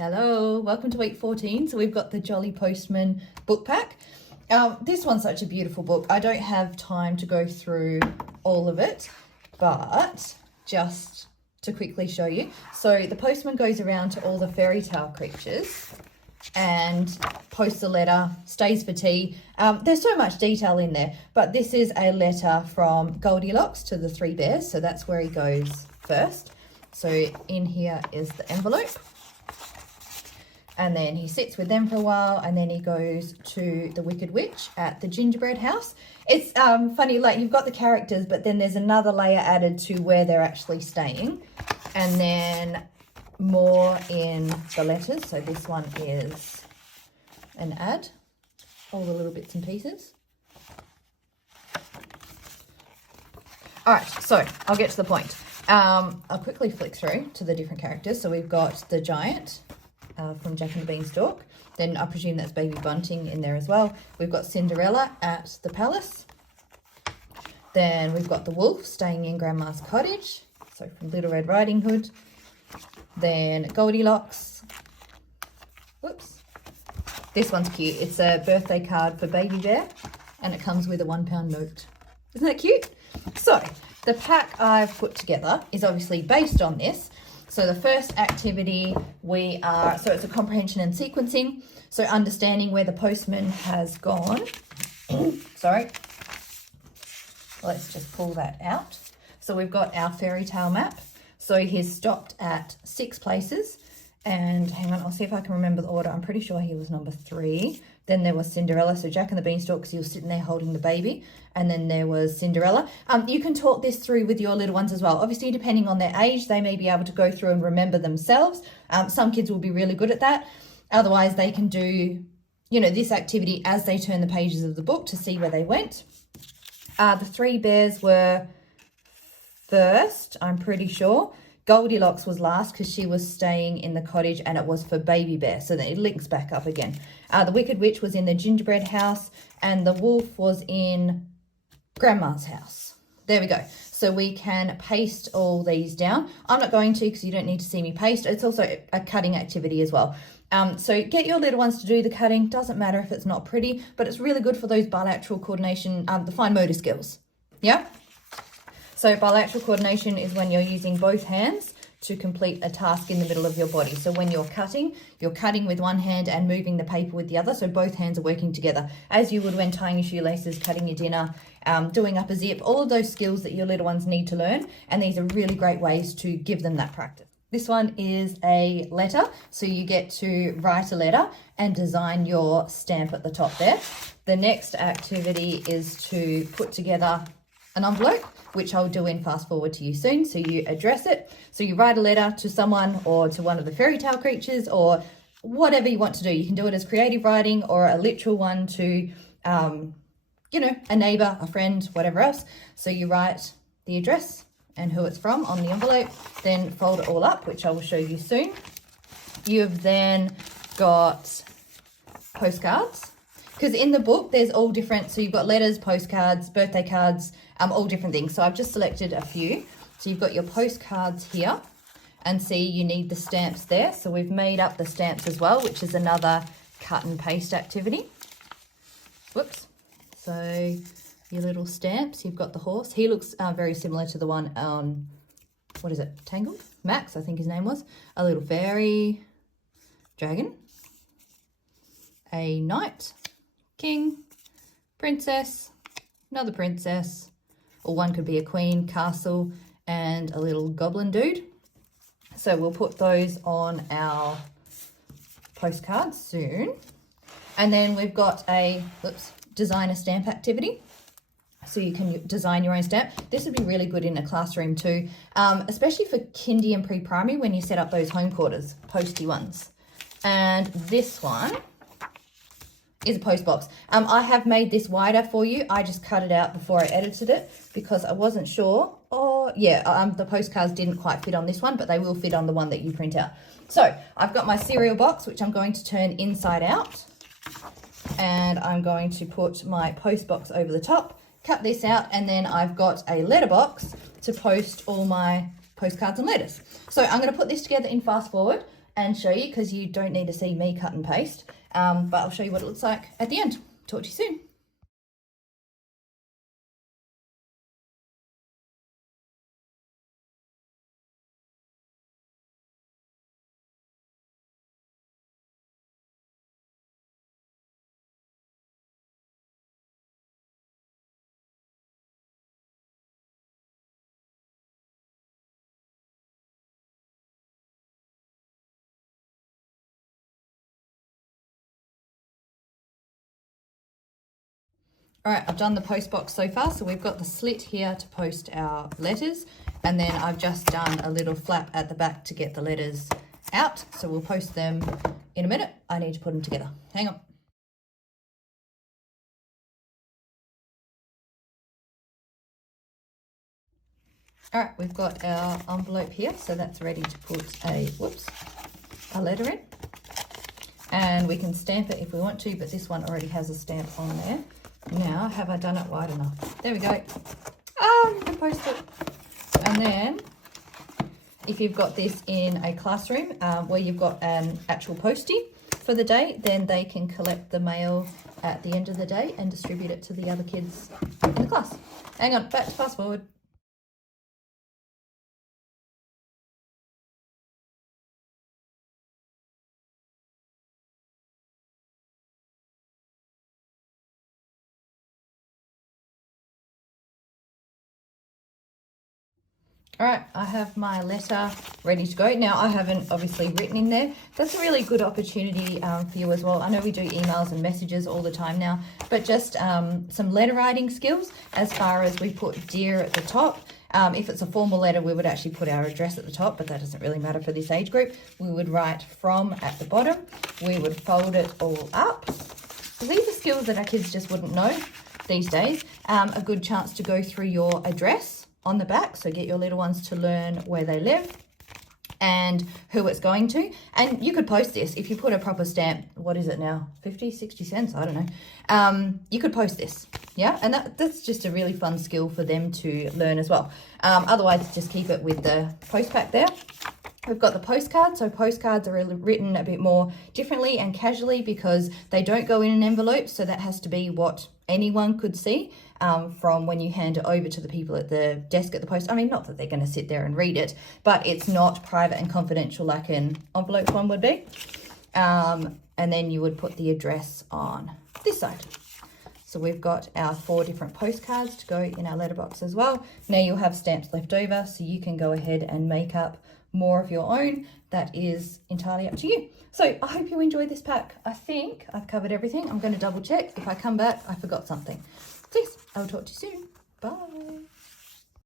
Hello, welcome to week 14. So we've got the Jolly Postman book pack. This one's such a beautiful book. I don't have time to go through all of it, but just to quickly show you. So the postman goes around to all the fairy tale creatures and posts a letter, stays for tea. There's so much detail in there, but this is a letter from Goldilocks to the three bears. So that's where he goes first. So in here is the envelope. And then he sits with them for a while, and then he goes to the Wicked Witch at the gingerbread house. It's funny, like you've got the characters, but then there's another layer added to where they're actually staying. And then more in the letters. So this one is an ad, all the little bits and pieces. All right, so I'll get to the point. I'll quickly flick through to the different characters. So we've got the giant, from Jack and the Beanstalk. Then I presume that's Baby Bunting in there as well. We've got Cinderella at the palace. Then we've got the wolf staying in Grandma's cottage. So from Little Red Riding Hood. Then Goldilocks. Whoops. This one's cute. It's a birthday card for Baby Bear. And it comes with a £1 note. Isn't that cute? So the pack I've put together is obviously based on this. So the first activity so it's a comprehension and sequencing. So understanding where the postman has gone. Sorry. Let's just pull that out. So we've got our fairy tale map. So he's stopped at 6 places. And hang on, I'll see if I can remember the order. I'm pretty sure he was number 3. Then there was Cinderella, so Jack and the Beanstalk, because he was sitting there holding the baby. And then there was Cinderella. You can talk this through with your little ones as well. Obviously, depending on their age, they may be able to go through and remember themselves. Some kids will be really good at that. Otherwise, they can do, this activity as they turn the pages of the book to see where they went. The 3 bears were first, I'm pretty sure. Goldilocks was last because she was staying in the cottage and it was for Baby Bear. So then it links back up again. The Wicked Witch was in the gingerbread house and the wolf was in Grandma's house. There we go. So we can paste all these down. I'm not going to because you don't need to see me paste. It's also a cutting activity as well. So get your little ones to do the cutting. Doesn't matter if it's not pretty, but it's really good for those bilateral coordination, the fine motor skills. Yeah? So bilateral coordination is when you're using both hands to complete a task in the middle of your body. So when you're cutting with one hand and moving the paper with the other. So both hands are working together, as you would when tying your shoelaces, cutting your dinner, doing up a zip, all of those skills that your little ones need to learn. And these are really great ways to give them that practice. This one is a letter. So you get to write a letter and design your stamp at the top there. The next activity is to put together an envelope, which I'll do in fast forward to you soon. So you address it. So you write a letter to someone or to one of the fairy tale creatures or whatever you want to do. You can do it as creative writing or a literal one to, a neighbor, a friend, whatever else. So you write the address and who it's from on the envelope, then fold it all up, which I will show you soon. You've then got postcards. Because in the book, there's all different, so you've got letters, postcards, birthday cards, all different things. So I've just selected a few. So you've got your postcards here, and see you need the stamps there. So we've made up the stamps as well, which is another cut and paste activity. Whoops. So your little stamps, you've got the horse. He looks very similar to the one on, Tangled? Max, I think his name was. A little fairy, dragon, a knight, king, princess, another princess, or one could be a queen, castle, and a little goblin dude. So we'll put those on our postcards soon. And then we've got a design a stamp activity. So you can design your own stamp. This would be really good in a classroom too, especially for kindy and pre-primary when you set up those home quarters, posty ones. And this one is a post box. I have made this wider for you. I just cut it out before I edited it because I wasn't sure. The postcards didn't quite fit on this one, but they will fit on the one that you print out. So I've got my cereal box, which I'm going to turn inside out. And I'm going to put my post box over the top, cut this out, and then I've got a letter box to post all my postcards and letters. So I'm going to put this together in fast forward and show you, because you don't need to see me cut and paste, but I'll show you what it looks like at the end. Talk to you soon. All right, I've done the post box so far. So we've got the slit here to post our letters. And then I've just done a little flap at the back to get the letters out. So we'll post them in a minute. I need to put them together. Hang on. All right, we've got our envelope here. So that's ready to put a letter in. And we can stamp it if we want to, but this one already has a stamp on there. Now, have I done it wide enough? There we go. Oh, you can post it. And then, if you've got this in a classroom where you've got an actual postie for the day, then they can collect the mail at the end of the day and distribute it to the other kids in the class. Hang on, back to fast forward. All right, I have my letter ready to go. Now, I haven't obviously written in there. That's a really good opportunity for you as well. I know we do emails and messages all the time now, but just some letter writing skills as far as we put dear at the top. If it's a formal letter, we would actually put our address at the top, but that doesn't really matter for this age group. We would write from at the bottom. We would fold it all up. So these are skills that our kids just wouldn't know these days. A good chance to go through your address on the back, so get your little ones to learn where they live and who it's going to. And you could post this if you put a proper stamp. What is it now, 50 60 cents? I don't know. You could post this, yeah, and that's just a really fun skill for them to learn as well. Otherwise, just keep it with the post pack there. We've got the postcards. So postcards are written a bit more differently and casually because they don't go in an envelope. So that has to be what anyone could see from when you hand it over to the people at the desk at the post. I mean, not that they're going to sit there and read it, but it's not private and confidential like an envelope one would be. And then you would put the address on this side. So we've got our 4 different postcards to go in our letterbox as well. Now you'll have stamps left over, so you can go ahead and make up more of your own. That is entirely up to you. So I hope you enjoyed this pack. I think I've covered everything. I'm going to double check. If I come back, I forgot something. So yes, I will talk to you soon. Bye.